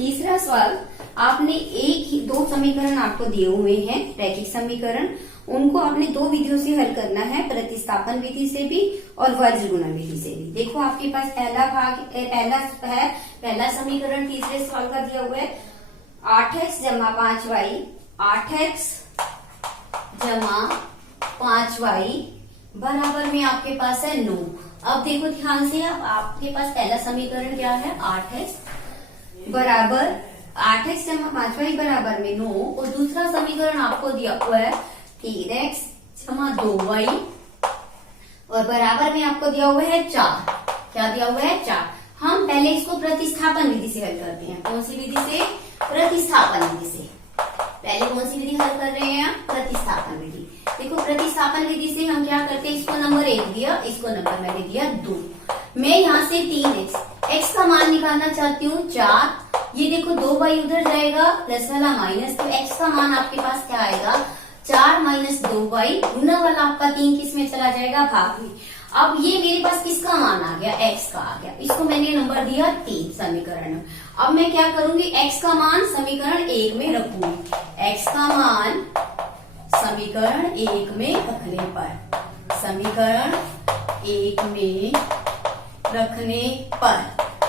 तीसरा सवाल, आपने एक ही दो समीकरण आपको दिए हुए हैं रैखिक समीकरण, उनको आपने दो विधियों से हल करना है, प्रतिस्थापन विधि से भी और वज्र गुणा विधि से भी। देखो आपके पास पहला समीकरण तीसरे सवाल का दिया हुआ है 8x जमा 5y, 8x जमा 5y बराबर में आपके पास है 9। अब देखो ध्यान से, अब आपके पास पहला समीकरण क्या है 8x जमा 5y बराबर में 9, और दूसरा समीकरण आपको दिया हुआ है 3x जमा 2y और बराबर में आपको दिया हुआ है 4। क्या दिया हुआ है 4। हम पहले इसको प्रतिस्थापन विधि से हल करते हैं। कौन सी विधि से? प्रतिस्थापन विधि से। पहले कौन सी विधि हल कर रहे हैं? प्रतिस्थापन विधि। देखो प्रतिस्थापन विधि से हम क्या करते हैं, इसको नंबर 1 दिया, इसको नंबर मैंने दिया 2। मैं यहाँ से 3x का मान निकालना चाहती हूँ 4। ये देखो 2y उधर जाएगा, प्लस वाला माइनस, तो x का मान आपके पास क्या आएगा 4 माइनस 2y, गुना वाला आपका 3 किस में चला जाएगा? भाग में। अब ये मेरे पास किसका मान आ गया? x का आ गया। इसको मैंने नंबर दिया 3 समीकरण। अब मैं क्या करूंगी, x का मान समीकरण 1 में रखूंगी। x का मान समीकरण 1 में रखने पर, समीकरण 1 में रखने पर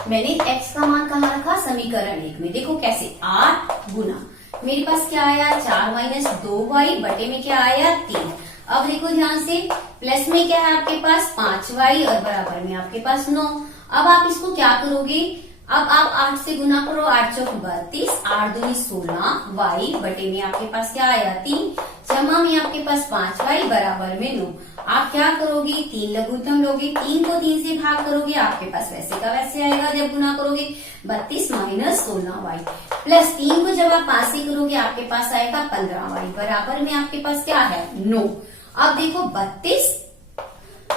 मैंने x का मान कहाँ रखा? समीकरण 1 में। देखो कैसे, 8 गुना मेरे पास क्या आया 4 माइनस 2y बटे में क्या आया 3। अब देखो ध्यान से, प्लस में क्या है आपके पास 5y और बराबर में आपके पास 9। अब आप इसको क्या करोगे, अब आप 8 से गुना करो, 8 चौक 32, 8 दूनी 16, y बटे में आपके पास क्या आया 3, जमा में आपके पास 5y बराबर में 9। आप क्या करोगे, 3 लघुत्तम लोगे, 3 को 3 से भाग करोगे, आपके पास वैसे का वैसे आएगा। जब गुना करोगे 32 माइनस 16y प्लस 3 को जब आप 5 से करोगे आपके पास आएगा 15y बराबर में आपके पास क्या है 9। अब देखो 32,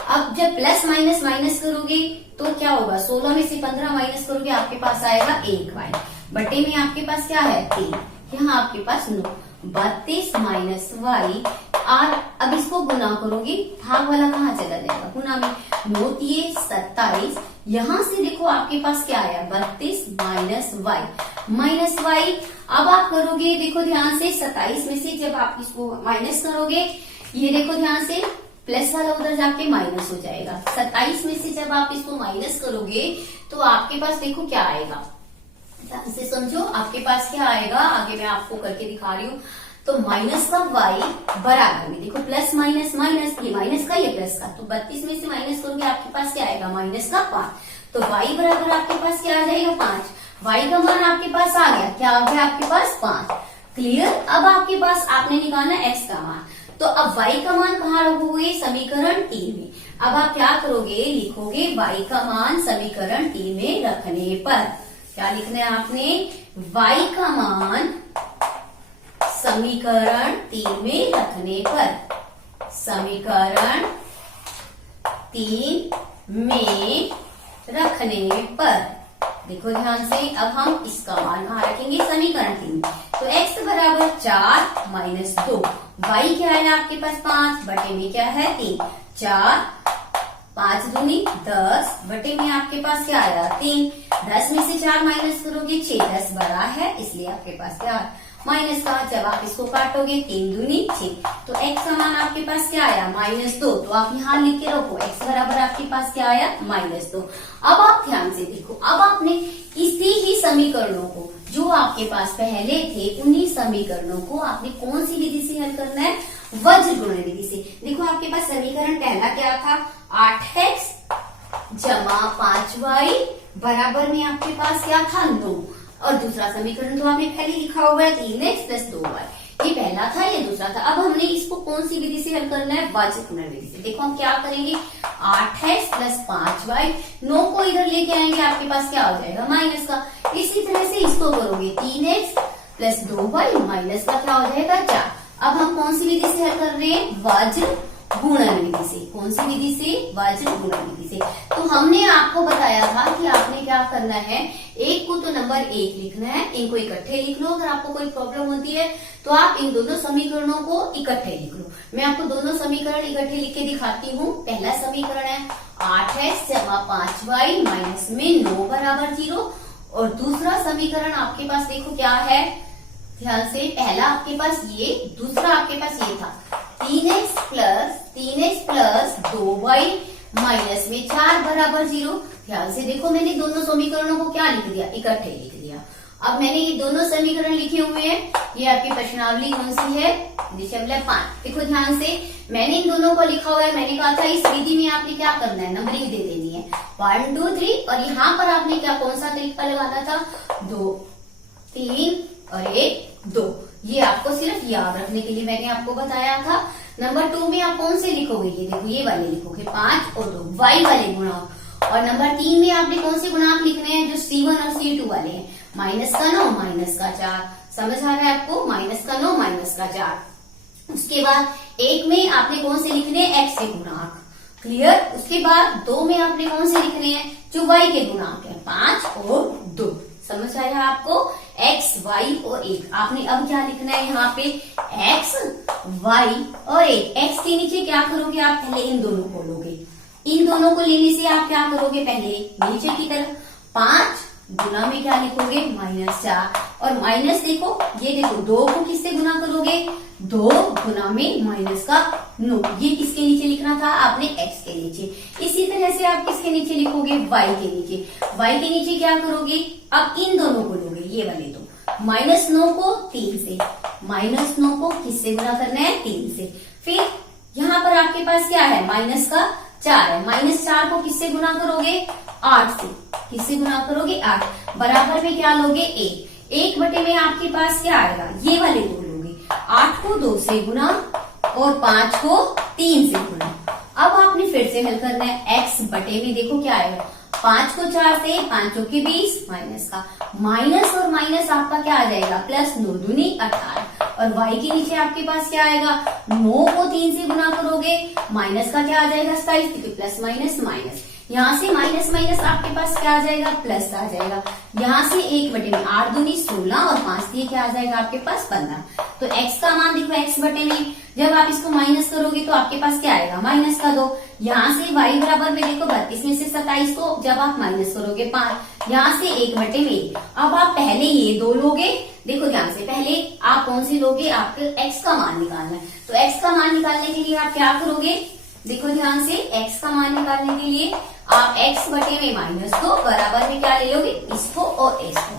अब जब प्लस माइनस माइनस करोगे तो क्या होगा, 16 में से 15 माइनस करोगे आपके पास आएगा 1y बटे में आपके पास क्या है 3, यहाँ आपके पास 9। 32 माइनस y, और अब इसको गुना करोगे, भाग वाला कहाँ चला जाएगा, गुना में, 9 दिए 27। यहाँ से देखो आपके पास क्या आया 32 माइनस y। अब आप करोगे, देखो ध्यान से, 27 में से जब आप इसको माइनस करोगे, ये देखो ध्यान से, प्लस वाला उधर जाके माइनस हो जाएगा। 27 में से जब आप इसको माइनस करोगे तो आपके पास देखो क्या आएगा, ध्यान से समझो, आपके पास क्या आएगा, आगे मैं आपको करके दिखा रही हूँ। तो माइनस का y बराबर में, देखो प्लस माइनस माइनस, ये माइनस का ये प्लस का, तो 32 में से माइनस करोगे आपके पास क्या आएगा माइनस का 5। तो y बराबर आपके पास क्या आ जाएगा 5। y का मान आपके पास आ गया, क्या आ गया आपके पास 5। क्लियर। अब आपके पास आपने निकालना x का मान, तो अब y का मान कहाँ रखोगे, समीकरण 3 में। अब आप क्या करोगे, लिखोगे y का मान समीकरण 3 में रखने पर, क्या लिखना है आपने, y का मान समीकरण 3 में रखने पर, समीकरण 3 में रखने पर। देखो ध्यान से, अब हम इसका मान कहाँ रखेंगे, समीकरण 3 में। तो x बराबर 4 माइनस 2, y क्या है आपके पास 5 बटे में क्या है 3, 4 5 दूनी 10 बटे में आपके पास क्या आया 3। 10 में से 4 माइनस करोगे 6, 10 बड़ा है इसलिए आपके पास क्या माइनस का। जब आप इसको काटोगे 3 दूनी 6, तो x का मान आपके पास क्या आया -2। तो आप यहाँ लिख के रखो, x बराबर आपके पास क्या आया -2। अब आप ध्यान से देखो, अब आपने इसी ही समीकरणों को जो आपके पास पहले थे, उन्हीं समीकरणों को आपने कौन सी विधि से हल करना है, वज्र गुणन विधि से। देखो आपके पास समीकरण पहला क्या था, 8x जमा 5y बराबर में आपके पास क्या था 9, और दूसरा समीकरण तो आपने पहले लिखा हुआ है 3x प्लस 2y। ये पहला था, ये दूसरा था। अब हमने इसको कौन सी विधि से हल करना है, वज्र गुणन विधि से। देखो हम क्या करेंगे, 8x प्लस 5y, 9 को इधर लेके आएंगे, आपके पास क्या हो जाएगा माइनस का। इसी तरह से इसको करोगे 3x प्लस 2y माइनस का क्या हो जाएगा 4। अब हम कौन सी विधि से हल कर रहे हैं, वज्र गुणन विधि से। कौन सी विधि से, वज्र गुणन विधि से। तो हमने आपको बताया था कि आपने क्या करना है, एक को तो नंबर 1 लिखना है, इनको इकट्ठे लिख लो। अगर आपको कोई प्रॉब्लम होती है तो आप इन दोनों समीकरणों को इकट्ठे लिख लो। मैं आपको दोनों समीकरण इकट्ठे लिख के दिखाती हूँ। पहला समीकरण है 8x जमा 5y माइनस में 9 बराबर 0, और दूसरा समीकरण आपके पास देखो क्या है, ध्यान से, पहला आपके पास ये, दूसरा आपके पास ये था 3x प्लस 2y माइनस में 4 बराबर 0। ध्यान से देखो, मैंने दोनों समीकरणों को क्या लिख दिया, इकट्ठे लिख दिया। अब मैंने ये दोनों समीकरण लिखे हुए हैं, ये आपकी प्रश्नावली कौन सी है, 5। देखो ध्यान से, मैंने इन दोनों को लिखा हुआ है। मैंने कहा था इस विधि में आपने क्या करना है, नंबरिंग दे देनी है 1 2 3, और यहाँ पर आपने क्या कौन सा तरीका लगाना था, 2 3 और 1 2। ये आपको सिर्फ याद रखने के लिए मैंने आपको बताया था। नंबर 2 में आप कौन से लिखोगे, ये देखो ये वाले लिखोगे 5 और 2 y वाले गुणांक। और नंबर 3 में आपने कौन से गुणांक लिखने हैं, जो C1 और C2 वाले हैं, -9 -4। समझ आ रहा है आपको, -9 -4। उसके बाद 1 में आपने कौन से लिखने हैं, x के गुणांक, क्लियर। उसके बाद 2 में आपने कौन से लिखने हैं, जो y के गुणांक है, 5 और 2। समझ आया आपको, x y और 1। आपने अब क्या लिखना है यहाँ पे, x y और 1। x के नीचे क्या करोगे आप, पहले इन दोनों को लोगे, इन दोनों को लेने से आप क्या करोगे, पहले नीचे की तरफ 5 गुना में क्या लिखोगे, -4। और माइनस देखो, ये देखो 2 को किससे गुना करोगे, 2 गुना में -9। ये किसके नीचे लिखना था आपने, x के नीचे। इसी तरह से आप किसके नीचे लिखोगे, y के नीचे। y के नीचे क्या करोगे, अब इन दोनों को लोगे, ये वाले दो, -9 को 3 से, -9 को किससे गुना करना है, 3 से। फिर यहाँ पर आपके पास क्या है, -4 है, -4 को किससे गुना करोगे, 8 से। किससे गुना करोगे, 8। बराबर में क्या लोगे, 1 बटे में आपके पास क्या आएगा, ये वाले 2 लोगे। 8 को 2 से गुना और 5 को 3 से गुना। अब आपने फिर से हल करना है, x बटे में देखो क्या आएगा, 5 को 4 से, 5 के 20 माइनस का, माइनस और माइनस आपका क्या आ जाएगा, प्लस 9 दूनी 18। और y के नीचे आपके पास क्या आएगा, 9 को 3 से गुना करोगे, माइनस का क्या आ जाएगा, 27, प्लस माइनस माइनस। यहाँ से माइनस माइनस आपके पास क्या आ जाएगा, प्लस आ जाएगा। यहाँ से 1 बटे में 8 दूनी 16 और 5 दिए क्या आ जाएगा आपके पास, 15। तो x का मान देखो, x बटे में जब आप इसको माइनस करोगे तो आपके पास क्या आएगा, माइनस का 2। यहाँ से y बराबर में देखो 32 में से 27 को जब आप माइनस करोगे 5, यहाँ से 1 बटे में। अब आप पहले ये 2 लोगे, देखो ध्यान से, पहले आप कौन सी लोगे, आपके x का मान निकालना है। तो x का मान निकालने के लिए आप क्या करोगे, देखो ध्यान से, x का मान निकालने के लिए आप x बटे में माइनस को बराबर में क्या ले लोगे, इसको और इसको,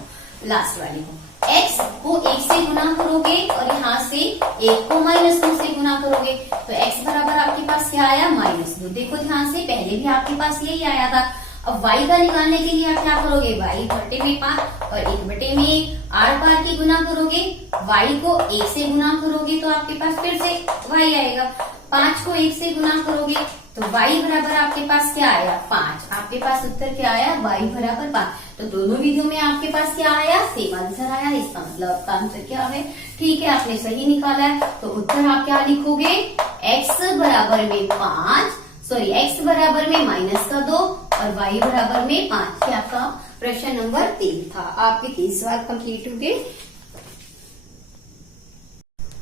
लास्ट वाले को। x को 1 से गुना करोगे और यहाँ से 1 को -2 से गुना करोगे, तो x बराबर आपके पास क्या आया, -2। देखो ध्यान से, पहले भी आपके पास यही आया था। अब y का निकालने के लिए आप क्या करोगे, y बटे में 5 और 1 बटे में आर पार की गुना करोगे। y को 1 से गुना करोगे तो आपके पास फिर से y आएगा। 5 को 1 से गुना करोगे तो y बराबर आपके पास क्या आया, 5। आपके पास उत्तर क्या आया, y बराबर 5। तो दोनों विधियों में आपके पास क्या आया, सेम आंसर आया। इसका मतलब आपका आंसर क्या है, ठीक है, आपने सही निकाला है। तो उत्तर आप क्या लिखोगे, x बराबर में 5, सॉरी x बराबर में -2 और y बराबर में 5। ये आपका प्रश्न नंबर 3 था। आपके 3 सवाल कंप्लीट हो गए।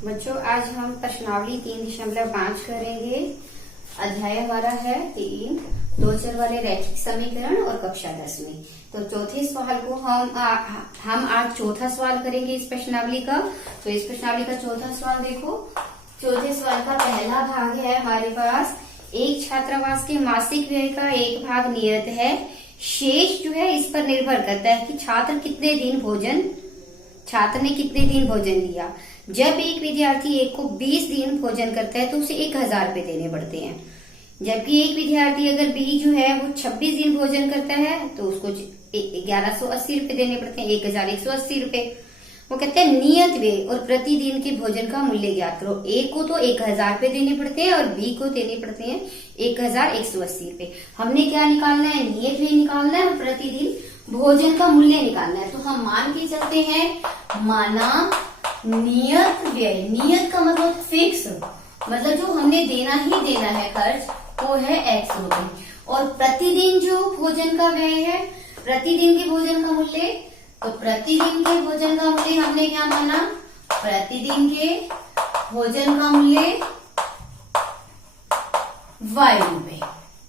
बच्चों, आज हम प्रश्नावली 3.5 करेंगे। अध्याय हमारा है 3, 2 चर वाले रैखिक समीकरण और कक्षा 10 में। तो चौथे सवाल को हम आज चौथा सवाल करेंगे इस प्रश्नावली का। तो इस प्रश्नावली का चौथा सवाल देखो। चौथे सवाल का पहला भाग है हमारे पास, एक छात्रावास के मासिक व्यय का एक भाग नियत है, शेष जो है इस पर निर्भर करता है कि छात्र ने कितने दिन भोजन लिया। जब एक विद्यार्थी एक को 20 दिन भोजन करता है तो उसे 1000 रुपए देने पड़ते हैं, जबकि एक विद्यार्थी अगर बी जो है वो 26 दिन भोजन करता है तो उसको 1180 रुपए देने पड़ते हैं, 1180 रुपए। वो कहते हैं नियत व्यय और प्रतिदिन के भोजन का मूल्य ज्ञात करो। ए को तो 1000 रुपए देने पड़ते हैं और बी को देने पड़ते हैं 1180 रुपए। हमने क्या निकालना है, नियत व्यय निकालना है और प्रतिदिन भोजन का मूल्य निकालना है। तो हम मान के चलते हैं, माना नियत व्यय, नियत का मतलब फिक्स, मतलब जो हमने देना ही देना है खर्च, वो है x रुपए। और प्रतिदिन जो भोजन का व्यय है, प्रतिदिन के भोजन का मूल्य, तो प्रतिदिन के भोजन का मूल्य हमने क्या माना, प्रतिदिन के भोजन का मूल्य y रुपए।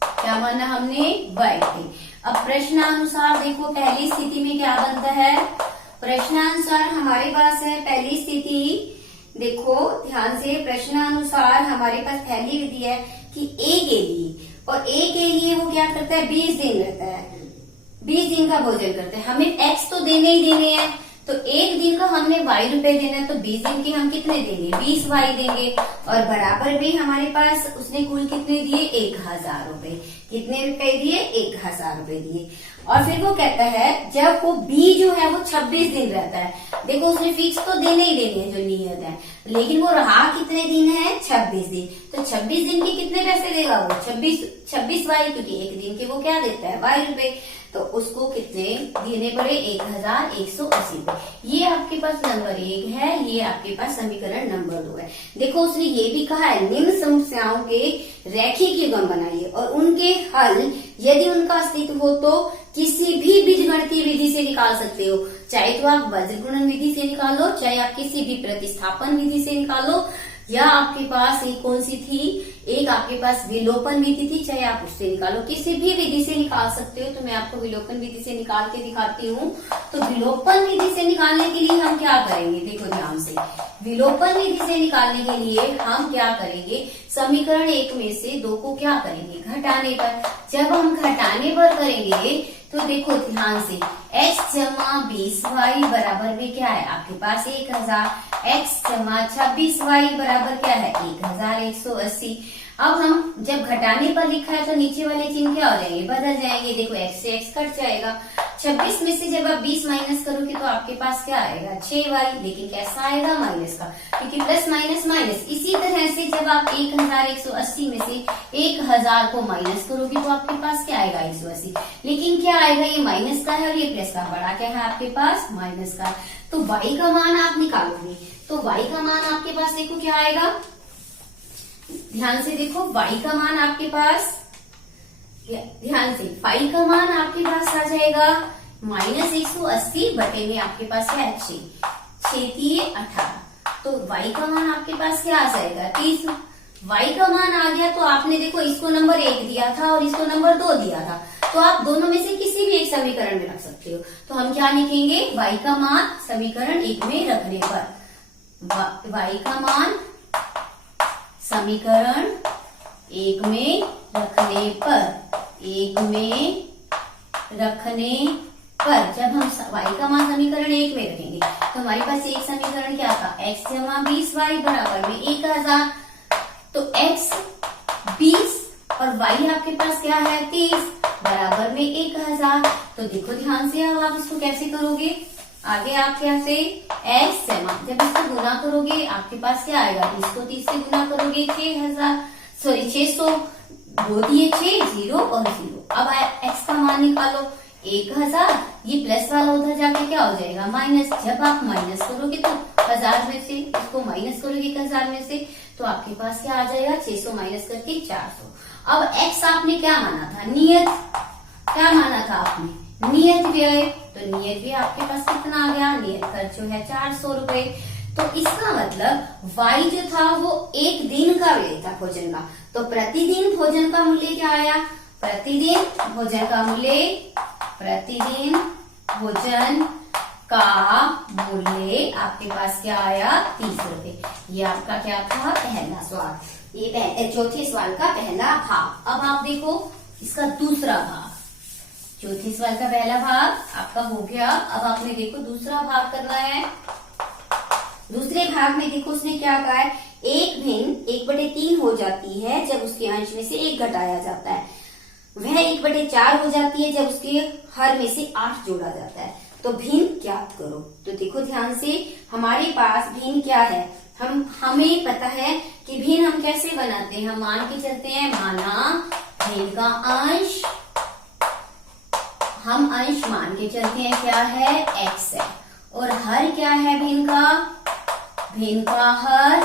क्या माना हमने, y रुपए। अब प्रश्नानुसार देखो पहली स्थिति में क्या बनता है। प्रश्नानुसार हमारे पास है पहली स्थिति, देखो ध्यान से, प्रश्नानुसार हमारे पास पहली विधि है कि ए के लिए, और ए के लिए वो क्या करता है 20 दिन रहता है, 20 दिन का भोजन करते हैं। हमें एक्स तो देने ही देने हैं, तो एक दिन का हमने वाई रुपए देना है, तो 20 दिन के हम कितने देंगे 20 वाई देंगे। और बराबर भी हमारे पास उसने कुल कितने दिए 1000 रुपए, कितने रुपए दिए 1000 रुपए दिए। और फिर वो कहता है जब वो बी जो है वो 26 दिन रहता है, देखो उसने फिक्स तो देने ही देने हैं जो नियत है, लेकिन वो रहा कितने दिन है 26 दिन, तो 26 दिन के कितने पैसे देगा वो 26 वाई, क्योंकि एक दिन के वो क्या देता है वाई रुपए, तो उसको कितने देने पड़े 1180 रुपए। ये आपके पास नंबर 1 है, ये आपके पास समीकरण नंबर 2 है। देखो उसने ये भी कहा है निम्न समस्याओं के रैखिक युग्म बनाइए और उनके हल यदि उनका अस्तित्व हो तो किसी भी बीजगणितीय विधि से निकाल सकते हो, चाहे तो आप वज्रगुणन विधि से निकालो, चाहे आप किसी भी प्रतिस्थापन विधि से निकालो, या आपके पास एक कौन सी थी, एक आपके पास विलोपन विधि थी, चाहे आप उससे निकालो, किसी भी विधि से निकाल सकते हो। तो मैं आपको विलोपन विधि से निकाल के दिखाती हूँ। तो विलोपन विधि से निकालने के लिए हम क्या करेंगे, देखो ध्यान से, विलोपन विधि से निकालने के लिए हम क्या करेंगे, समीकरण 1 में से 2 को क्या करेंगे घटाने पर। जब हम घटाने पर करेंगे तो देखो ध्यान से, x जमा 20y बराबर में क्या है आपके पास 1000, x जमा 26y बराबर क्या है 1180। अब हम जब घटाने पर लिखा है तो नीचे वाले चिन्ह क्या हो जाएंगे, बदल जाएंगे। देखो x से x कट जाएगा, 26 में से जब आप 20 माइनस करोगे तो आपके पास क्या आएगा 6y, लेकिन कैसा आएगा माइनस का, क्योंकि प्लस माइनस माइनस। इसी तरह से जब आप 1180 में से 1000 को माइनस करोगे तो आपके पास क्या आएगा 180, लेकिन क्या आएगा ये माइनस का है और ये प्लस का, बड़ा क्या है आपके पास माइनस का। तो y का मान आप निकालोगे, तो y का मान आपके पास देखो क्या आएगा, ध्यान से देखो y का मान आपके पास, ध्यान से फाई का मान आपके पास आ जाएगा -180 बटे में आपके पास क्या है 6×18, तो y का मान आपके पास क्या आ जाएगा 30। y का मान आ गया तो आपने देखो इसको नंबर 1 दिया था और इसको नंबर 2 दिया था, तो आप दोनों में से किसी भी एक समीकरण में रख सकते हो। तो हम क्या लिखेंगे, y का मान समीकरण 1 में रखने पर, y का मान समीकरण 1 में रखने पर, 1 में रखने पर जब हम y का मान समीकरण 1 में रखेंगे तो हमारे पास एक समीकरण क्या था, x जमा 20y बराबर में 1000, तो x 20 और y आपके पास क्या है 30 बराबर में 1000। तो देखो ध्यान से, अब आप इसको कैसे करोगे, आगे आप कैसे x जमा, जब इसको गुना करोगे आपके पास क्या आएगा, इसको 30 से गुना करोगे 600, 2 दिए 6, 0 और 0। अब x का मान निकालो 1000, ये प्लस वाला उधर जाके क्या हो जाएगा माइनस, जब आप माइनस करोगे तो 1000 में से इसको माइनस करोगे 1000 में से तो आपके पास क्या आ जाएगा 600 माइनस करके 400। अब x आपने क्या माना था, नियत, क्या माना था आपने नियत व्यय, तो नियत व्यय आपके पास कितना आ गया, नियत खर्च जो है 400 रुपए। तो इसका मतलब y जो था वो एक दिन का व्यय था भोजन का, तो प्रतिदिन भोजन का मूल्य क्या आया, प्रतिदिन भोजन का मूल्य, प्रतिदिन भोजन का मूल्य आपके पास क्या आया 30 रुपए। ये आपका क्या था पहला सवाल, ये चौथे सवाल का पहला भाग। अब आप देखो इसका दूसरा भाग, चौथे सवाल का पहला भाग आपका हो गया। अब आपने देखो दूसरा भाग करना है। दूसरे भाग में देखो उसने क्या कहा है, एक भिन्न 1/3 हो जाती है जब उसके अंश में से 1 घटाया जाता है, वह 1/4 हो जाती है जब उसके हर में से 8 जोड़ा जाता है, तो भिन्न ज्ञात करो। तो देखो ध्यान से, हमारे पास भिन्न क्या है, हमें पता है कि भिन्न हम कैसे बनाते हैं, हम मान के चलते हैं, माना भिन्न का अंश, हम अंश मान के चलते हैं क्या है x है, और हर क्या है भिन्न का, भिन्न का हर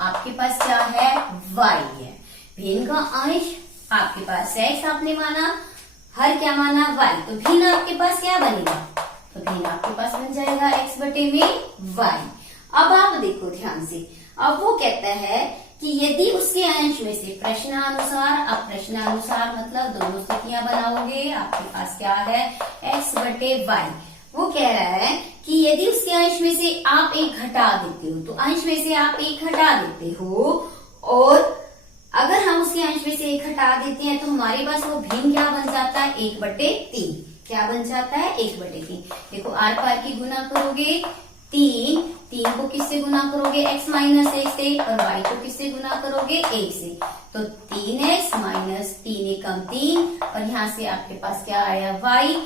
आपके पास क्या है y है, भिन्न का अंश आपके पास x आपने माना, हर क्या माना y, तो भिन्न आपके पास क्या बनेगा, तो भिन्न आपके पास बन जाएगा x बटे में y। अब आप देखो ध्यान से, अब वो कहता है कि यदि उसके अंश में से प्रश्नानुसार, अब प्रश्नानुसार मतलब दोनों स्थितियां बनाओगे, आपके पास क्या है x बटे वाई। वो कह रहा है कि यदि उसके अंश में से आप एक घटा देते हो, तो अंश में से आप एक हटा देते हो, और अगर हम उसके अंश में से एक हटा देते हैं तो हमारे पास वो भिन्न क्या बन जाता है 1/3। क्या बन जाता है 1/3। देखो आर पार की गुना करोगे 3 को किससे गुना करोगे x माइनस 1 से, और y को किससे गुना करोगे 1 से, तो 3x माइनस 3 एकम 3, और यहाँ से आपके पास क्या आया y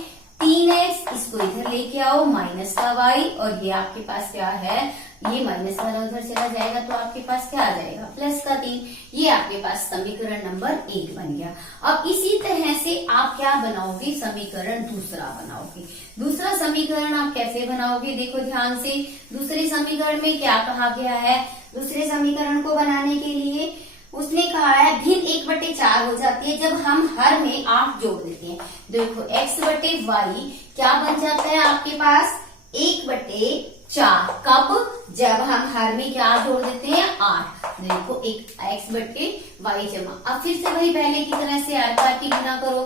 3x, इसको इधर लेके आओ माइनस का y, और ये आपके पास क्या है, ये माइनस वाला उधर चला जाएगा तो आपके पास क्या आ जाएगा प्लस का 3। ये आपके पास समीकरण नंबर 1 बन गया। अब इसी तरह से आप क्या बनाओगे, समीकरण दूसरा बनाओगे। दूसरा समीकरण आप कैसे बनाओगे, देखो ध्यान से। दूसरे समीकरण में क्या कहा गया है, दूसरे समीकरण को बनाने के लिए उसने कहा है भिन्न 1/4 हो जाती है जब हम हर में 8 जोड़ देते हैं। देखो x बटे वाई क्या बन जाता है आपके पास 1/4, कब, जब हम हर में क्या जोड़ देते हैं 8। देखो एक x बटे वाई जमा, अब फिर से वही पहले की तरह से आर पार की गुना करो,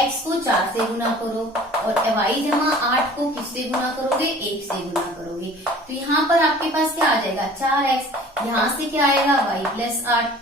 x को 4 से गुना करो, और y जमा 8 को किससे गुना करोगे 1 से गुना करोगे, तो यहाँ पर आपके पास क्या आ जाएगा 4x, यहाँ से क्या आएगा y प्लस 8,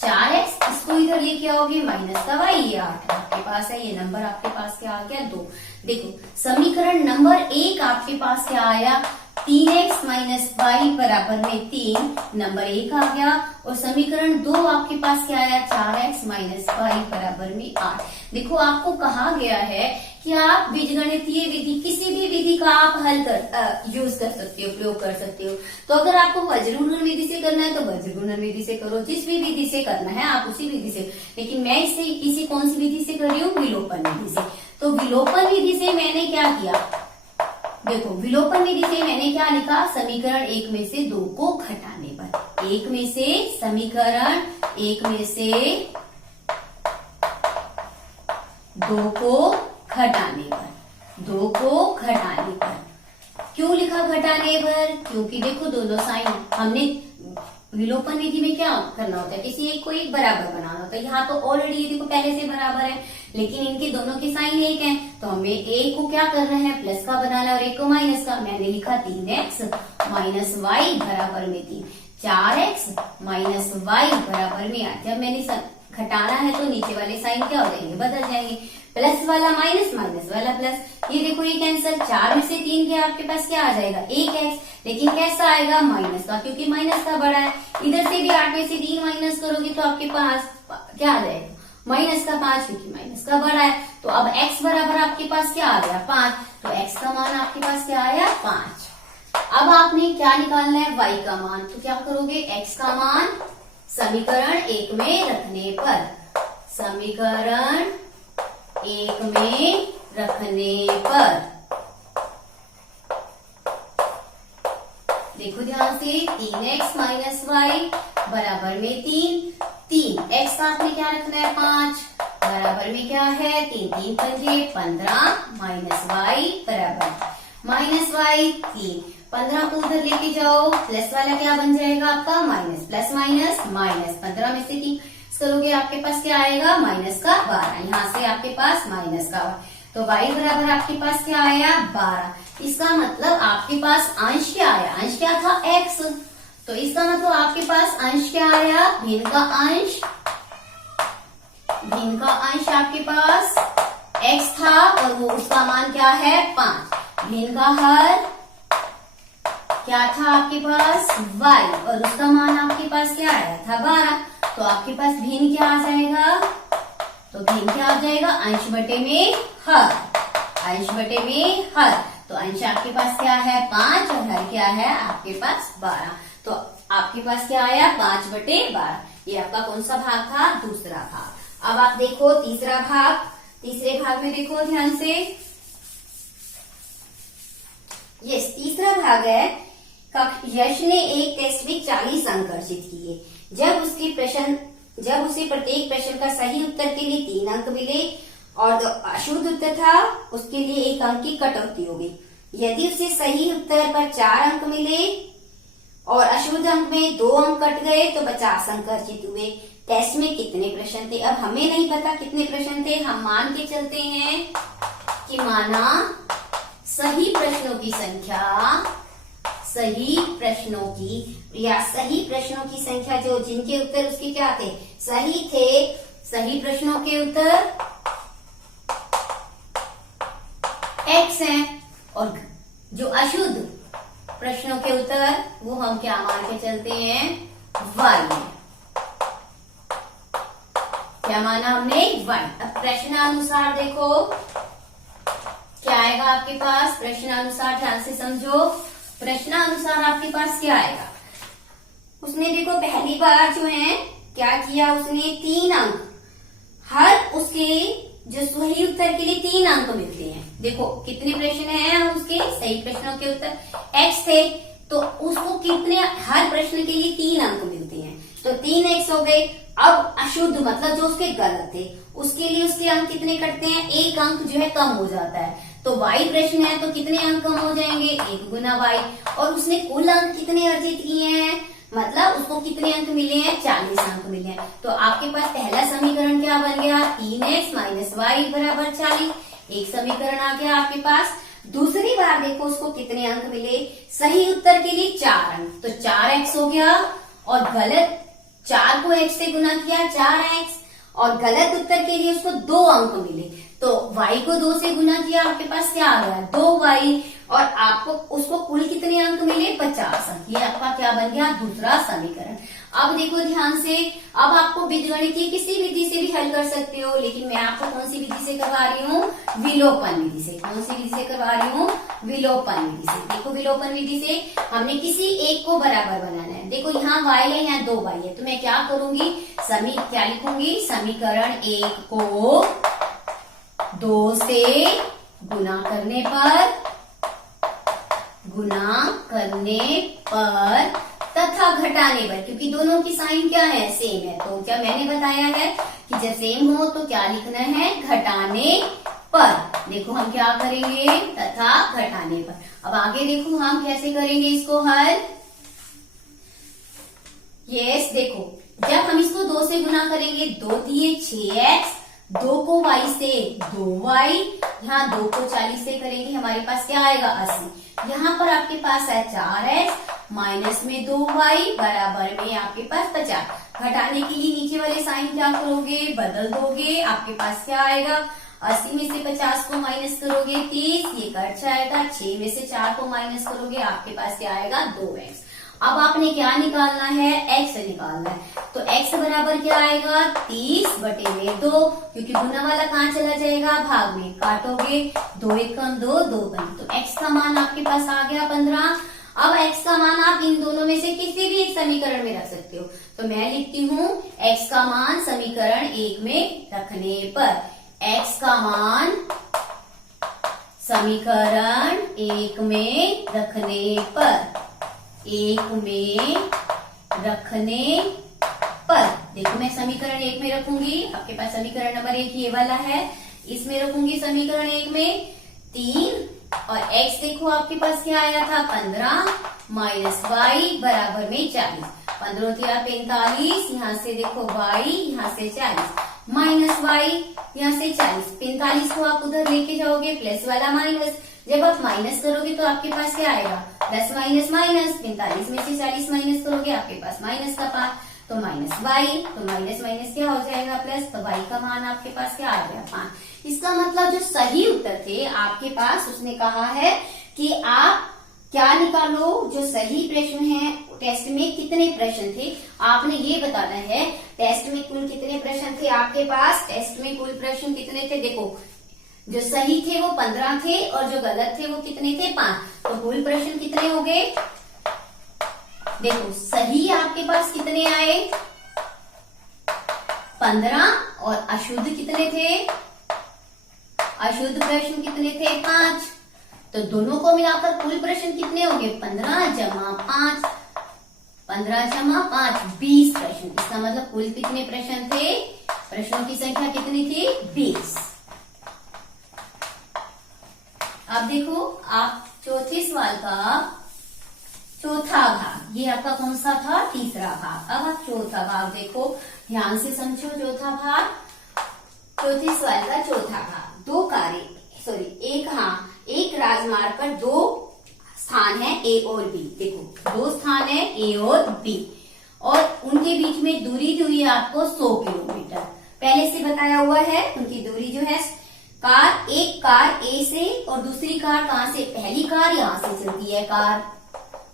4x, इसको इधर लेके आओगे माइनस का y, ये 8 आपके पास है, ये नंबर आपके पास क्या आ गया 2। देखो समीकरण नंबर 1 आपके पास क्या आया 3x माइनस वाई बराबर में 3, नंबर 1 आ गया, और समीकरण 2 आपके पास क्या आया 4x माइनस वाई बराबर में 8। देखो आपको कहा गया है कि आप बीजगणितीय विधि, किसी भी विधि का आप हल यूज कर सकते हो, प्रयोग कर सकते हो। तो अगर आपको वज्रगुणन विधि से करना है तो वज्रगुणन विधि से करो, जिस भी विधि से करना है आप उसी विधि से, लेकिन मैं इसे कौन सी विधि से कर रही हूँ, विलोपन विधि से। तो विलोपन विधि से मैंने क्या किया, देखो विलोपन विधि से मैंने क्या लिखा, समीकरण 1 में से 2 को घटाने पर, 1 में से समीकरण 1 में से 2 को घटाने पर, 2 को घटाने पर क्यों लिखा घटाने पर, क्योंकि देखो दोनों साइन हमने विलोपन विधि में क्या करना होता है, किसी एक को एक बराबर बनाना होता है। यहाँ तो ऑलरेडी ये देखो पहले से बराबर है, लेकिन इनके दोनों के साइन एक हैं, तो हमें एक को क्या करना है प्लस का बनाना है और एक को माइनस का। मैंने लिखा 3x माइनस वाई बराबर में 3, 4x माइनस वाई बराबर में 8। जब मैंने घटाना है तो नीचे वाले साइन क्या हो जाएंगे, बदल जाएंगे, प्लस वाला माइनस, माइनस वाला प्लस। ये देखो ये कैंसर, 4 में से 3 के आपके पास क्या आ जाएगा 1x, लेकिन कैसा आएगा माइनस का, क्योंकि माइनस का बड़ा है। इधर से भी 8 में से 3 माइनस करोगे तो आपके पास क्या आ जाएगा माइनस का 5, क्योंकि माइनस का बड़ा है। तो अब x बराबर आपके पास क्या आ गया 5, तो x का मान आपके पास क्या आया 5। अब आपने क्या निकालना है y का मान, तो क्या करोगे x का मान समीकरण 1 में रखने पर, समीकरण 1 में रखने पर देखो ध्यान से 3x माइनस वाई बराबर में 3 x का आपने क्या रखना है 5 बराबर में क्या है 3 3 पंजे 15 माइनस वाई बराबर माइनस वाई 3, 15 को उधर लेके जाओ, प्लस वाला क्या बन जाएगा आपका माइनस, प्लस माइनस माइनस, 15 में से 3 करोगे आपके पास क्या आएगा माइनस का 12, यहाँ से आपके पास माइनस का, तो y बराबर आपके पास क्या आया 12। इसका मतलब आपके पास अंश क्या आया, अंश क्या था x, तो इसका मतलब आपके पास अंश क्या आया, भिन्न का अंश, भिन्न का अंश आपके पास x था और वो उसका मान क्या है 5, भिन्न का हर क्या था आपके पास y और उसका मान आपके पास क्या आया था 12, तो आपके पास भिन्न क्या आ जाएगा, तो भिन्न क्या आ जाएगा अंश बटे में हर, अंश बटे में हर, तो अंश आपके पास क्या है 5 और हर क्या है आपके पास 12, तो आपके पास क्या आया 5/12। ये आपका कौन सा भाग था, दूसरा भाग। अब आप देखो तीसरा भाग, तीसरे भाग में देखो ध्यान से, यस तीसरा भाग है, यश ने एक टेस्ट में 40 अंक अर्जित किए। जब उसे प्रत्येक प्रश्न का सही उत्तर के लिए 3 अंक मिले और जो अशुद्ध उत्तर था उसके लिए 1 अंक की कटौती हो गई। यदि उसे सही उत्तर पर 4 अंक मिले और अशुद्ध अंक में 2 अंक कट गए तो 50 अंक अर्जित हुए। टेस्ट में कितने प्रश्न थे? अब हमें नहीं पता कितने प्रश्न थे, हम मान के चलते हैं कि माना सही प्रश्नों की संख्या, सही प्रश्नों की संख्या जो जिनके उत्तर उसके क्या थे, सही थे, सही प्रश्नों के उत्तर x है और जो अशुद्ध प्रश्नों के उत्तर वो हम क्या मान के चलते हैं, y है। क्या माना हमने, y। अब प्रश्नानुसार देखो क्या आएगा आपके पास, प्रश्नानुसार ध्यान से समझो। प्रश्नानुसार आपके पास क्या आएगा, उसने देखो पहली बार जो है क्या किया, उसने 3 अंक, हर उसके जो सही उत्तर के लिए 3 अंक मिलते हैं। देखो कितने प्रश्न हैं उसके, सही प्रश्नों के उत्तर x थे तो उसको कितने, हर प्रश्न के लिए 3 अंक मिलते हैं, तो 3x हो गए। अब अशुद्ध मतलब जो उसके गलत थे उसके लिए उसके अंक कितने कटते हैं, 1 अंक जो है कम हो जाता है। तो y प्रश्न है तो कितने अंक कम हो जाएंगे, 1 गुना y। और उसने कुल अंक कितने अर्जित किए हैं, मतलब उसको कितने अंक मिले हैं, 40 अंक मिले हैं। तो आपके पास पहला समीकरण क्या बन गया, 3x माइनस वाई बराबर 40। एक समीकरण आ गया आपके पास। दूसरी बार देखो उसको कितने अंक मिले, सही उत्तर के लिए 4 अंक, तो 4x हो गया और गलत 4 को x से गुना किया 4x, और गलत उत्तर के लिए उसको 2 अंक मिले, तो y को 2 से गुना किया, आपके पास क्या आ गया 2y, और आपको उसको कुल कितने अंक मिले 50 अंक। ये आपका क्या बन गया, दूसरा समीकरण। अब देखो ध्यान से, अब आपको बीजगणितीय किसी विधि से भी हल कर सकते हो, लेकिन मैं आपको कौन सी विधि से करवा रही हूँ, विलोपन विधि से। कौन सी विधि से करवा रही हूँ, विलोपन विधि से। देखो विलोपन विधि से हमने किसी एक को बराबर बनाना है। देखो यहाँ y है, यहाँ 2y है, तो मैं क्या करूंगी, क्या लिखूंगी, समीकरण 1 को 2 से गुना करने पर तथा घटाने पर, क्योंकि दोनों की साइन क्या है, सेम है, तो क्या मैंने बताया है कि जब सेम हो तो क्या लिखना है, घटाने पर। देखो हम क्या करेंगे, तथा घटाने पर। अब आगे देखो हम कैसे करेंगे इसको हल। यस देखो, जब हम इसको 2 से गुना करेंगे, 2 दिए 6x, 2 को y से 2y, यहाँ 2 को 40 से करेंगे, हमारे पास क्या आएगा 80। यहाँ पर आपके पास है 4x माइनस में 2y बराबर में आपके पास 50। घटाने के लिए नीचे वाले साइन क्या करोगे, बदल दोगे, आपके पास क्या आएगा, 80 में से 50 को माइनस करोगे 30, ये कट जाएगा, 6 में से 4 को माइनस करोगे, आपके पास क्या आएगा 2x। अब आपने क्या निकालना है, x निकालना है, तो x बराबर क्या आएगा 30 बटे में 2, क्योंकि गुना वाला कहाँ चला जाएगा, भाग में, काटोगे 2 1 कम 2 2 बन, तो x का मान आपके पास आ गया 15। अब x का मान आप इन दोनों में से किसी भी एक समीकरण में रख सकते हो, तो मैं लिखती हूँ x का मान समीकरण 1 में रखने पर, x का मान समीकरण 1 में रखने पर, 1 में रखने पर, देखो मैं समीकरण 1 में रखूंगी, आपके पास समीकरण नंबर 1 ये वाला है, इसमें रखूंगी समीकरण 1 में 3, और x देखो आपके पास क्या आया था 15 माइनस y बराबर में 40। 15 दिया 45, यहाँ से देखो y, यहाँ से 40 माइनस y, यहाँ से 40। 45 को आप उधर लेके जाओगे, प्लस वाला माइनस, जब आप माइनस करोगे तो आपके पास क्या आएगा, प्लस माइनस माइनस, 45 में से 40 माइनस करोगे, आपके पास माइनस का पार्ट, तो माइनस y, तो माइनस माइनस क्या हो जाएगा प्लस, तो y का मान आपके पास क्या आ गया 5। इसका मतलब जो सही उत्तर थे आपके पास, उसने कहा है कि आप क्या निकालो, जो सही प्रश्न है, टेस्ट में कितने प्रश्न थे आपने ये बताना है। टेस्ट में कुल कितने प्रश्न थे आपके पास, टेस्ट में कुल प्रश्न कितने थे, देखो जो सही थे वो 15 थे और जो गलत थे वो कितने थे 5, तो कुल प्रश्न कितने हो गए, देखो सही आपके पास कितने आए 15, और अशुद्ध कितने थे, अशुद्ध प्रश्न कितने थे 5, तो दोनों को मिलाकर कुल प्रश्न कितने हो गए 15 जमा 5, 15 जमा 5 20 प्रश्न। इसका मतलब कुल कितने प्रश्न थे, प्रश्नों की संख्या कितनी थी 20। अब देखो आप चौथे चौथा भाग। ये आपका कौन सा था? तीसरा भाग। अब आप चौथा भाग देखो, ध्यान से समझो। चौथा भाग, चौथे सवाल का चौथा भाग। दो कारें, एक राजमार्ग पर दो स्थान है ए और बी। देखो दो स्थान है ए और बी, और उनके बीच में दूरी हुई है आपको 100 किलोमीटर। पहले से बताया हुआ है उनकी दूरी जो है। एक कार ए से और दूसरी कार कहां से? पहली कार यहां से चलती है कार,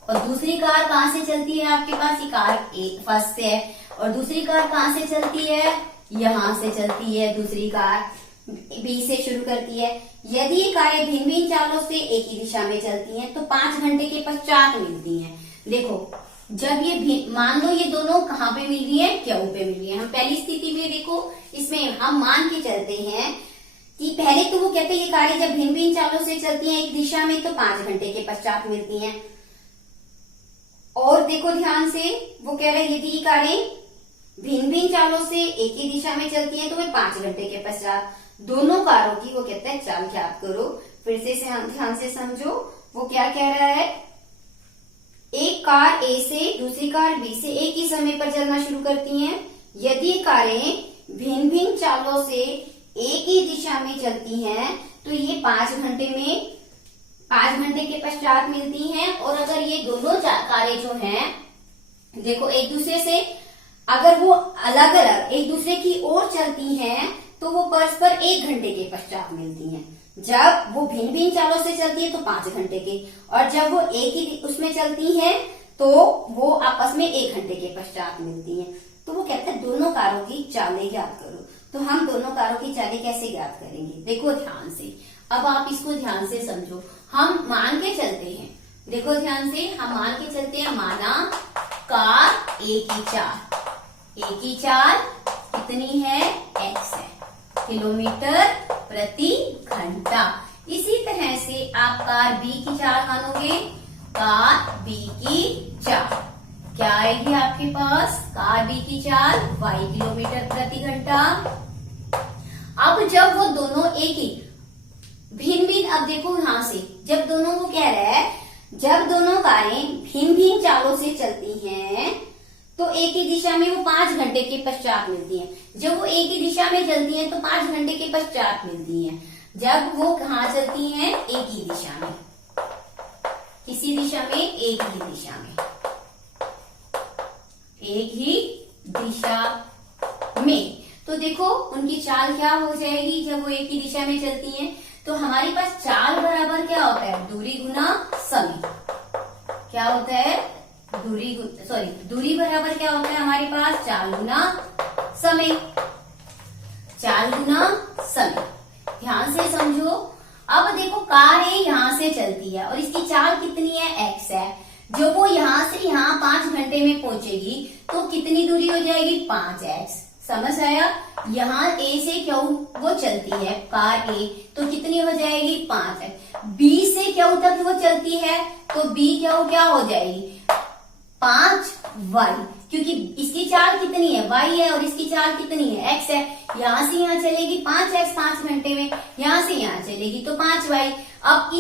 और दूसरी कार कहां से चलती है आपके पास? ये कार ए फर्स्ट से है, और दूसरी कार कहां से चलती है? यहां से चलती है दूसरी कार, बी से शुरू करती है। यदि ये कारें भिन्न भिन्न चालों से एक ही दिशा में चलती हैं तो 5 घंटे के पश्चात मिलती हैं। देखो जब ये मान लो ये दोनों कहाँ पे मिल रही है? क्यू पे मिल रही है। हम पहली स्थिति में देखो, इसमें हम मान के चलते हैं कि पहले तो वो कहते हैं ये कारें जब भिन्न भिन्न चालों से चलती हैं एक दिशा में तो 5 घंटे के पश्चात मिलती हैं। और देखो ध्यान से, वो कह रहे हैं यदि ये कारें भिन्न भिन्न चालों से एक ही दिशा में चलती हैं तो वे 5 घंटे के पश्चात। दोनों कारों की वो कहते हैं चाल ज्ञात करो। फिर से ध्यान से समझो, वो क्या कह रहा है? एक कार ए से दूसरी कार बी से एक ही समय पर चलना शुरू करती हैं। यदि कारें भिन्न भिन्न चालों से एक ही दिशा में चलती हैं तो ये 5 घंटे के पश्चात मिलती हैं। और अगर ये दोनों कारें जो हैं देखो एक दूसरे से अगर वो अलग अलग एक दूसरे की ओर चलती हैं तो वो परस्पर 1 घंटे के पश्चात मिलती हैं। जब वो भिन्न भिन्न चालों से चलती है तो 5 घंटे के, और जब वो एक ही उसमें चलती हैं तो वो आपस में 1 घंटे के पश्चात मिलती हैं। तो वो कहते हैं दोनों कारों की चालें ज्ञात करो। तो हम दोनों कारों की चालें कैसे ज्ञात करेंगे? देखो ध्यान से, अब आप इसको ध्यान से समझो। हम मान के चलते हैं, देखो ध्यान से, हम मान के चलते हैं, माना कार ए की चाल कितनी है? x है, किलोमीटर प्रति घंटा। इसी तरह से आप कार बी की चाल मानोगे, कार बी की चाल क्या आएगी आपके पास? कार बी की चाल y किलोमीटर प्रति घंटा। अब जब वो दोनों एक ही भिन्न, अब देखो यहां से, जब दोनों को कह रहा है जब दोनों कारें भिन्न भिन्न चालों से चलती हैं तो एक ही दिशा में वो 5 घंटे के पश्चात मिलती हैं। जब वो एक ही दिशा में चलती हैं तो 5 घंटे के पश्चात मिलती हैं। जब वो कहाँ चलती हैं? एक ही दिशा में, किसी दिशा में? एक ही दिशा में, एक ही दिशा में। तो देखो उनकी चाल क्या हो जाएगी जब वो एक ही दिशा में चलती हैं? तो हमारे पास चाल बराबर क्या होता है? दूरी गुना समय। क्या होता है? दूरी बराबर क्या होता है हमारे पास? चाल गुना समय। चाल गुना समय। ध्यान से समझो। अब देखो कार है यहां से चलती है और इसकी चाल कितनी है? x है। जब वो यहां से यहां 5 घंटे में पहुंचेगी तो कितनी दूरी हो जाएगी? 5x। समझ आया? यहाँ A से क्यू वो चलती है कार A, तो कितनी हो जाएगी? 5x। B से क्यू तक वो चलती है तो B क्यू क्या हो जाएगी? 5y, क्योंकि इसकी चाल कितनी है? y है और इसकी चाल कितनी है? x है। यहाँ से यहाँ चलेगी 5x 5 घंटे में, यहाँ से यहाँ चलेगी तो 5y। अब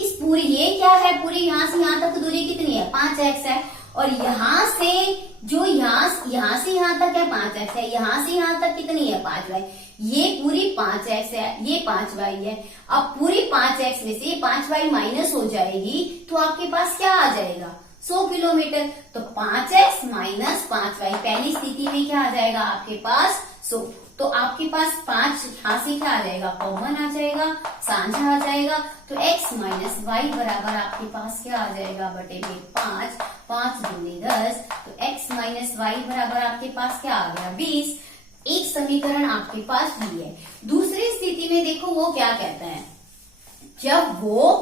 इस पूरी ये क्या है? पूरी यहाँ से यहाँ तक दूरी कितनी है? 5x है। और यहाँ से जो यहाँ से यहाँ तक है 5x है, यहाँ से यहाँ तक कितनी है? 5y। ये पूरी 5x है, ये 5y है। अब पूरी 5x में से 5y माइनस हो जाएगी तो आपके पास क्या आ जाएगा? 100 किलोमीटर। तो 5x माइनस 5y, पहली स्थिति में क्या आ जाएगा आपके पास? 100। तो आपके पास 5 यहाँ से क्या आ जाएगा? कॉमन आ जाएगा, साझा आ जाएगा। तो x माइनस वाई बराबर आपके पास क्या आ जाएगा? बटे में 5, 5 दूनी 10। तो x माइनस वाई बराबर आपके पास क्या आ गया? 20। एक समीकरण आपके पास भी है। दूसरी स्थिति में देखो वो क्या कहता है, जब वो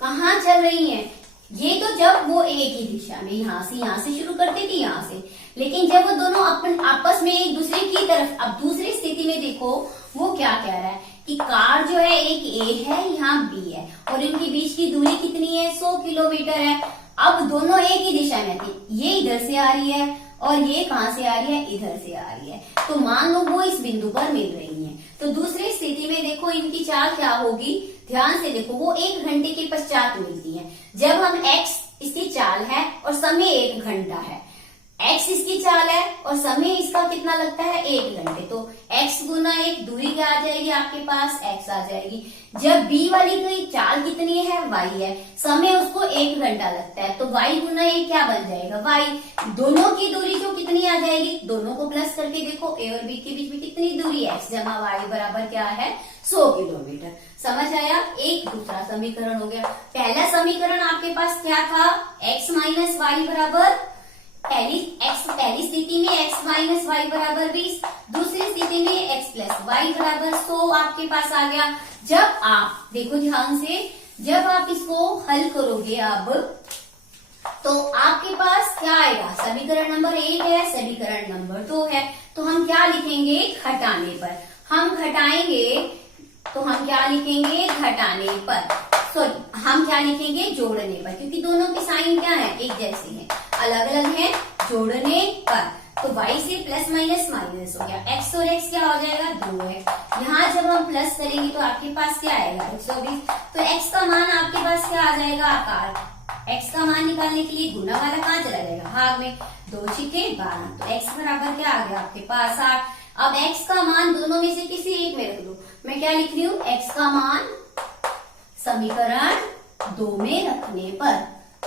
कहाँ चल रही है? ये तो जब वो एक ही दिशा में यहाँ से शुरू करती थी यहाँ से, लेकिन जब वो दोनों आपस में एक दूसरे की तरफ, अब दूसरी स्थिति में देखो वो क्या कह रहा है कि कार जो है एक A है, यहाँ B है और इनके बीच की दूरी कितनी है? 100 किलोमीटर है। अब दोनों एक ही दिशा में थी, ये इधर से आ रही है और ये कहाँ से आ रही है? इधर से आ रही है। तो मान लो वो इस बिंदु पर मिल रही है। तो दूसरी स्थिति में देखो इनकी चाल क्या होगी? ध्यान से देखो, वो 1 घंटे के पश्चात मिलती है। जब हम x इसकी चाल है और और समय 1 घंटा है। x इसकी चाल है और समय इसका कितना लगता है 1 घंटे, तो x गुना 1 दूरी क्या आ जाएगी आपके पास x आ जाएगी। जब b वाली की चाल कितनी है y है, समय उसको 1 घंटा लगता है, तो y गुना 1 क्या बन जाएगा y। दोनों की दूरी जो कितनी आ जाएगी, दोनों को प्लस करके देखो a और b के बीच में कितनी दूरी है x जमा y बराबर क्या है 100 किलोमीटर। समझ आया। एक दूसरा समीकरण हो गया। पहला समीकरण आपके पास क्या था, x माइनस वाई बराबर पहली स्थिति में x माइनस वाई बराबर 20, दूसरी स्थिति में x प्लस वाई बराबर 100 आपके पास आ गया। जब आप देखो ध्यान से, जब आप इसको हल करोगे अब तो आपके पास क्या आएगा, समीकरण नंबर 1 है, समीकरण नंबर 2 है, तो हम क्या लिखेंगे घटाने पर, हम घटाएंगे तो हम क्या लिखेंगे घटाने पर, सॉरी हम क्या लिखेंगे जोड़ने पर, क्योंकि दोनों के साइन क्या है एक जैसे हैं, अलग अलग हैं। जोड़ने पर तो y से प्लस माइनस माइनस हो गया, x और x क्या हो जाएगा 2x। यहाँ जब हम प्लस करेंगे तो आपके पास क्या आएगा 120, तो x का मान आपके पास क्या आ जाएगा आकार, x का मान निकालने के लिए गुना वाला कहाँ चला जाएगा भाग में, 2 छिके 12, तो x बराबर क्या आ गया आपके पास 8। अब x का मान दोनों में से किसी एक में रख दो, मैं क्या लिख रही हूँ x का मान समीकरण 2 में रखने पर,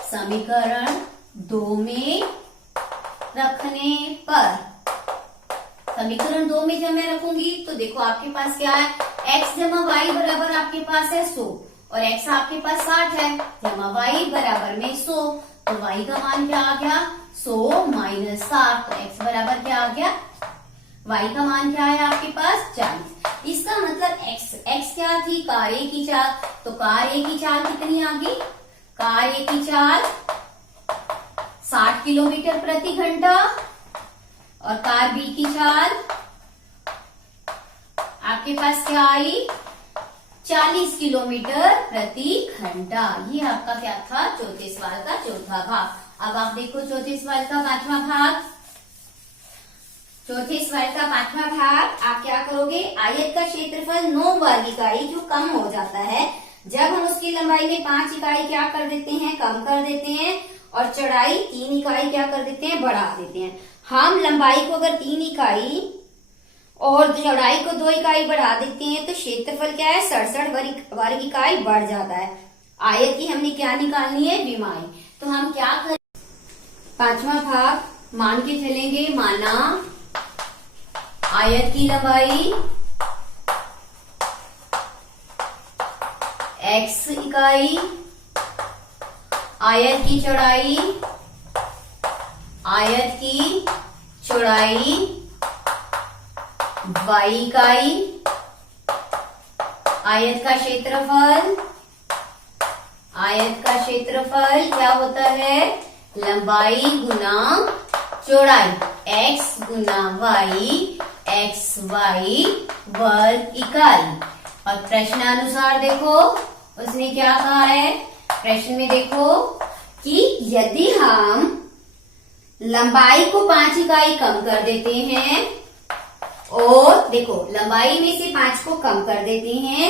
समीकरण 2 में रखने पर, समीकरण 2 में जब मैं रखूंगी तो देखो आपके पास क्या है, x जमा वाई बराबर आपके पास है 100 और x आपके पास 60 है, जमा वाई बराबर में 100, तो y का मान क्या आ गया 100 माइनस 60, तो x बराबर क्या आ गया, y का मान क्या है आपके पास 40। इसका मतलब x क्या थी कार ए की चाल, तो कार ए की चाल कितनी आ गई, कार ए की चाल 60 किलोमीटर प्रति घंटा और कार बी की चाल आपके पास क्या आई 40 किलोमीटर प्रति घंटा। ये आपका क्या था चौथे सवाल का चौथा भाग। अब आप देखो चौथे सवाल का 5वां भाग, चौथे सवाल का 5वां भाग आप क्या करोगे, आयत का क्षेत्रफल 9 वर्ग इकाई जो कम हो जाता है, जब हम उसकी लंबाई में 5 इकाई क्या कर देते हैं कम कर देते हैं और चौड़ाई 3 इकाई क्या कर देते हैं बढ़ा देते हैं। हम लंबाई को अगर 3 इकाई और चौड़ाई को 2 इकाई बढ़ा देते हैं तो क्षेत्रफल क्या है 67 वर्ग इकाई बढ़ जाता है। आयत की हमने क्या निकालनी है विमाई, तो हम क्या करें 5वां भाग मान के चलेंगे, माना आयत की लंबाई x इकाई, आयत की चौड़ाई y इकाई, आयत का क्षेत्रफल क्या होता है लंबाई गुना चौड़ाई, x गुना y xy वर्ग इकाई। और प्रश्नानुसार देखो उसने क्या कहा है, प्रश्न में देखो कि यदि हम लंबाई को 5 इकाई कम कर देते हैं और देखो लंबाई में से 5 को कम कर देते हैं,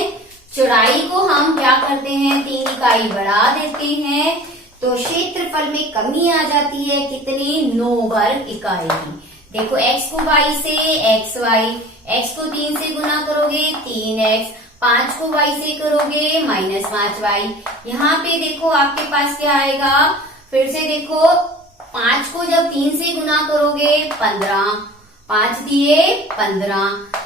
चौड़ाई को हम क्या करते हैं 3 इकाई बढ़ा देते हैं, तो क्षेत्रफल में कमी आ जाती है कितनी 9 वर्ग इकाई की। देखो x को y से xy, x को 3 से गुना करोगे 3x, 5 को y से करोगे माइनस 5y। यहाँ पे देखो आपके पास क्या आएगा, फिर से देखो 5 को जब 3 से गुना करोगे 15, 5 दिए 15,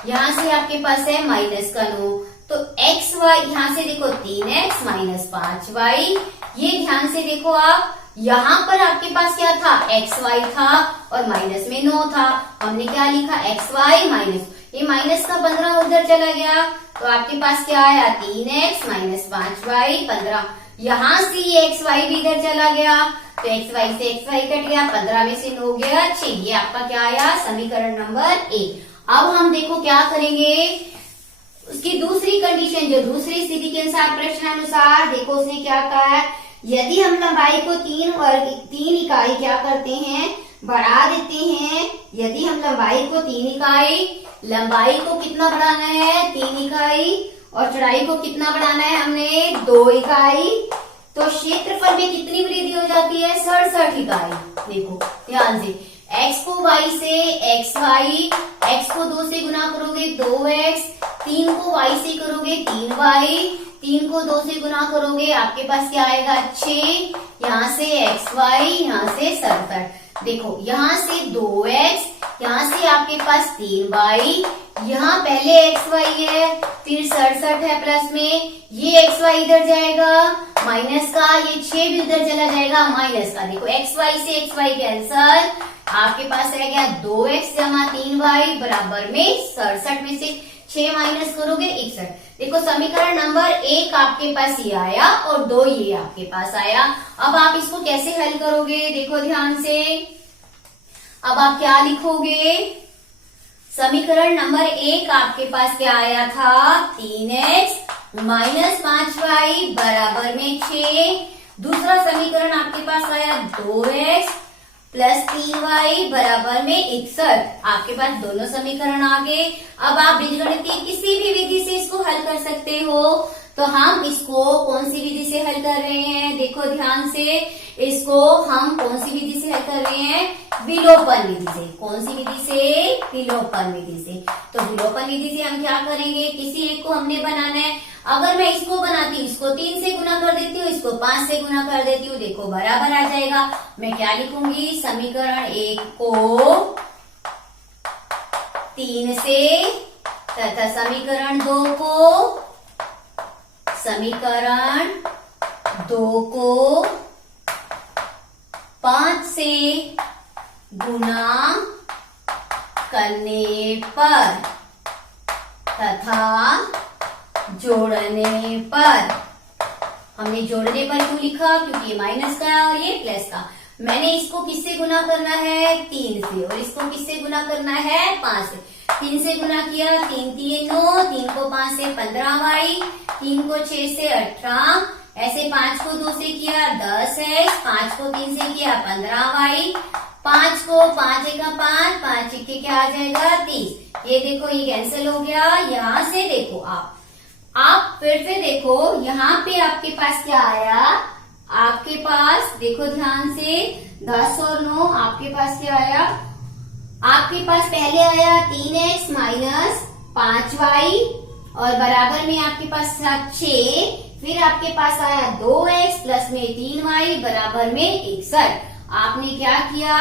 यहाँ से आपके पास है माइनस का 9, तो x y यहाँ से देखो 3x माइनस 5y। ये ध्यान से देखो आप, यहाँ पर आपके पास क्या था एक्स वाई था और माइनस में 9 था, हमने क्या लिखा एक्स वाई माइनस, ये माइनस का 15 उधर चला गया तो आपके पास क्या आया 3x माइनस 5y 15। यहाँ से ये एक्स वाई भी इधर चला गया तो एक्स वाई से एक्स वाई कट गया, 15 में से 9 हो गया 6। ये आपका क्या आया समीकरण नंबर 1। अब हम देखो क्या करेंगे, उसकी दूसरी कंडीशन जो दूसरी स्थिति के अनुसार प्रश्नानुसार देखो उसने क्या कहा है, यदि हम लंबाई को 3 इकाई क्या करते हैं बढ़ा देते हैं, यदि हम लंबाई को 3 इकाई, लंबाई को कितना बढ़ाना है 3 इकाई और चौड़ाई को कितना बढ़ाना है हमने 2 इकाई, तो क्षेत्रफल में कितनी वृद्धि हो जाती है? 67 इकाई। देखो ध्यान से, x को y से xy, x को 2 से गुना करोगे 2x, 3 को y से करोगे 3y, 3 को 2 से गुना करोगे आपके पास क्या आएगा? 6, यहाँ से xy, यहाँ से 67। देखो यहाँ से 2x, यहाँ से आपके पास 3y, यहाँ पहले xy है, फिर 67 है प्लस में, ये xy इधर जाएगा माइनस का, ये 6 भी उधर चला जाएगा माइनस का। देखो xy से xy कैंसल, आपके पास रह गया 2x जमा 3y बराबर में 67 में से 6 माइनस करोगे 61। देखो समीकरण नंबर 1 आपके पास ये आया और 2 ये आपके पास आया। अब आप इसको कैसे हल करोगे? देखो ध्यान से, अब आप क्या लिखोगे? समीकरण नंबर 1 आपके पास क्या आया था? 3x माइनस 5y बराबर में 6। दूसरा समीकरण आपके पास आया 2x प्लस 3y बराबर में 61। आपके पास दोनों समीकरण आ गए। अब आप बीजगणितीय किसी भी विधि से इसको हल कर सकते हो। तो हम इसको कौन सी विधि से हल कर रहे हैं? देखो ध्यान से, इसको हम कौन सी विधि से हल कर रहे हैं? विलोपन विधि से। कौन सी विधि से? विलोपन विधि से। तो विलोपन विधि से हम क्या करेंगे? किसी एक को हमने बनाना है। अगर मैं इसको बनाती हूँ, इसको 3 से गुना कर देती हूँ, इसको 5 से गुना कर देती हूँ, देखो बराबर आ जाएगा। मैं क्या लिखूंगी? समीकरण 1 को 3 से तथा समीकरण 2 को 5 से गुना करने पर तथा जोड़ने पर। हमने जोड़ने पर क्यों लिखा? क्योंकि ये माइनस का है और ये प्लस का। मैंने इसको किससे गुना करना है? 3 से, और इसको किससे गुना करना है? 5 से। 3 से गुना किया, 3 3 9, 3 को 5 से 15y, 3 को 6 से 18, ऐसे 5 को 2 से किया 10x, 5 को 3 से किया 15y, 5 को 5 का 5, 5 के क्या आ जाएगा? 30। ये देखो ये कैंसिल हो गया। यहाँ से देखो आप फिर से देखो, यहाँ पे आपके पास क्या आया? आपके पास देखो ध्यान से, 10 और 9 आपके पास क्या आया? आपके पास पहले आया 3x माइनस 5y और बराबर में आपके पास था 6, फिर आपके पास आया 2x प्लस में 3y बराबर में 61। आपने क्या किया?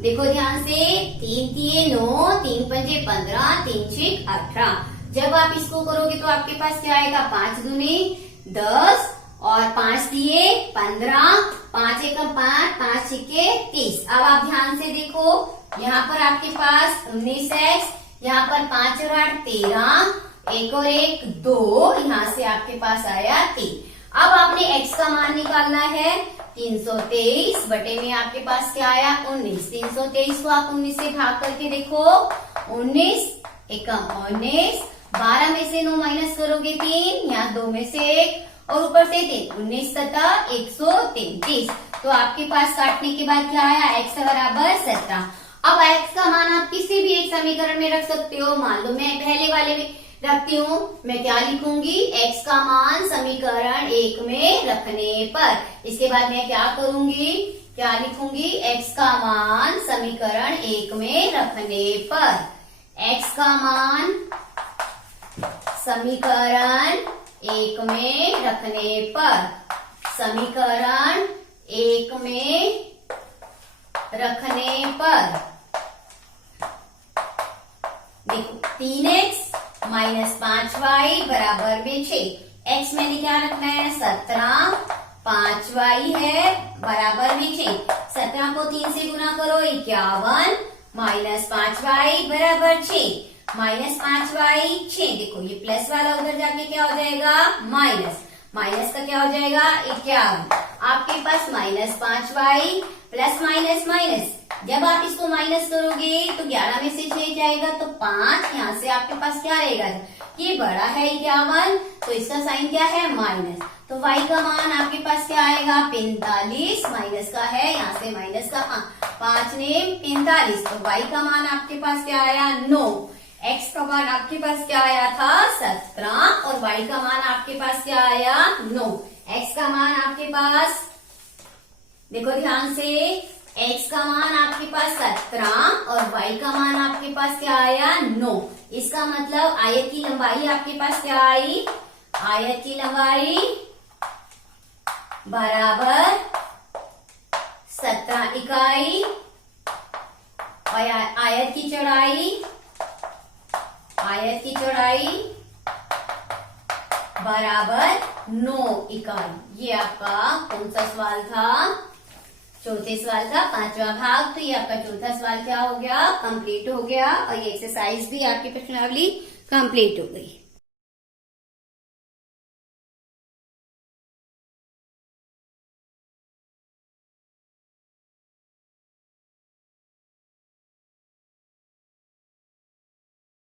देखो ध्यान से, 3 3 9, 3 5 15, 3 6 18। जब आप इसको करोगे तो आपके पास क्या आएगा? 5 दूनी 10 और 5 दिए 15, 5 एक 5, 5 छक्के 30। अब आप ध्यान से देखो, यहाँ पर आपके पास 19x, यहाँ पर 5 और 8 13, 1 और 1 2, यहाँ से आपके पास आया 3। अब आपने x का मान निकालना है। 323 बटे में आपके पास क्या आया? 19। 323 को आप 19 से भाग करके देखो, 19 एकम 19, 12 में से 9 माइनस करोगे 3, यहाँ 2 में से 1 और ऊपर से 3, 19 तथा 133। तो आपके पास काटने के बाद क्या आया? x बराबर 17। अब x का मान आप किसी भी एक समीकरण में रख सकते हो। मान लो मैं पहले वाले में रखती हूँ, मैं क्या लिखूंगी? x का मान समीकरण 1 में रखने पर। इसके बाद मैं क्या करूंगी? क्या लिखूंगी? x का मान समीकरण 1 में रखने पर। x का मान समीकरण 1 में रखने पर, समीकरण 1 में रखने पर देखो 3x माइनस 5y बराबर में 6। x मैंने क्या रखना है? 17, 5y है बराबर में 6। 17 को 3 से गुना करो 51, माइनस 5y बराबर 6, माइनस 5y 6। देखो ये प्लस वाला उधर जाके क्या हो जाएगा? माइनस, माइनस का क्या हो जाएगा? 51। आपके पास minus 5y plus minus minus, जब आप इसको माइनस करोगे तो 11 में से 6 जाएगा तो 5, यहाँ से आपके पास क्या रहेगा? ये बड़ा है 51, तो इसका साइन क्या है? माइनस। तो y का मान आपके पास क्या आएगा? 45, माइनस का है, यहाँ से माइनस का 5 ने 45, तो y का मान आपके पास क्या आया? 9। x का मान आपके पास क्या आया था? 17 और y का मान आपके पास क्या आया? 9। x का मान आपके पास, देखो ध्यान से, x का मान आपके पास 17 और y का मान आपके पास क्या आया 9। इसका मतलब आयत की लंबाई आपके पास क्या आई, आयत की लंबाई बराबर 17 इकाई और आयत की चौड़ाई, आयत की चौड़ाई बराबर 9 इकाई। ये आपका कौन सा सवाल था, चौथे सवाल का 5वां भाग। तो ये आपका चौथा सवाल क्या हो गया, कंप्लीट हो गया और ये एक्सरसाइज भी आपकी प्रश्नावली कंप्लीट हो गई।